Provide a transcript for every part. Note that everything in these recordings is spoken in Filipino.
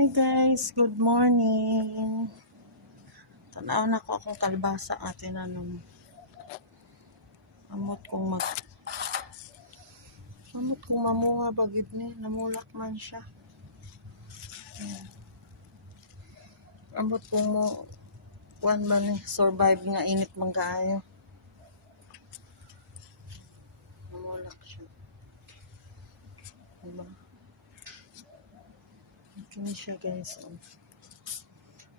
Hi guys, good morning. Tanaw na ko akong kalbasa atin amot kong mamuha bagid ni namulak man siya. Ayan. Amot kong mo kuan man ni survive nga init man kaayo. Namulak siya. Diba? Kini siya guys.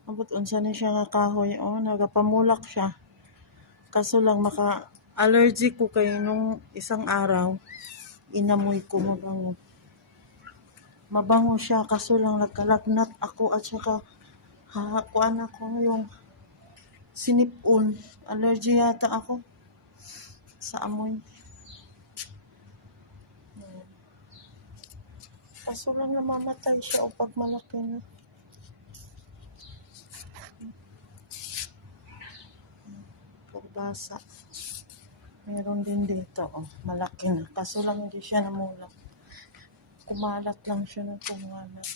Abot unsa ni siya nga kahoy, nagapamulak siya. Kaso lang maka-allergic ko kay nung isang araw, inamoy ko mabango. Mabango siya, kaso lang nagkalagnat ako at saka kuan ako yung sinipon. Allergy yata ako sa amoy. Kaso lang namamatay siya o pag malaki na. Kalbasa. Meron din dito, malaki na. Kaso lang hindi siya namulak. Kumalat lang siya ng kumalat.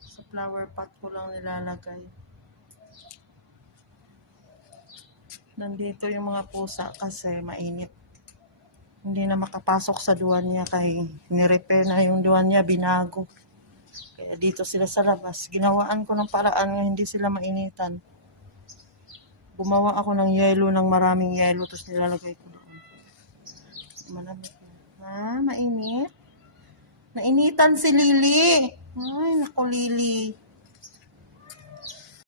Sa flower pot ko lang nilalagay. Nandito yung mga pusa kasi mainit. Hindi na makapasok sa duwan niya kaya nirepair na yung duwan niya, binago. Kaya dito sila sa labas. Ginawaan ko ng paraan na hindi sila mainitan. Gumawa ako ng yelo, ng maraming yelo, tapos nilalagay ko doon. Malamig na. Mainit? Nainitan si Lily. Ay, naku Lily.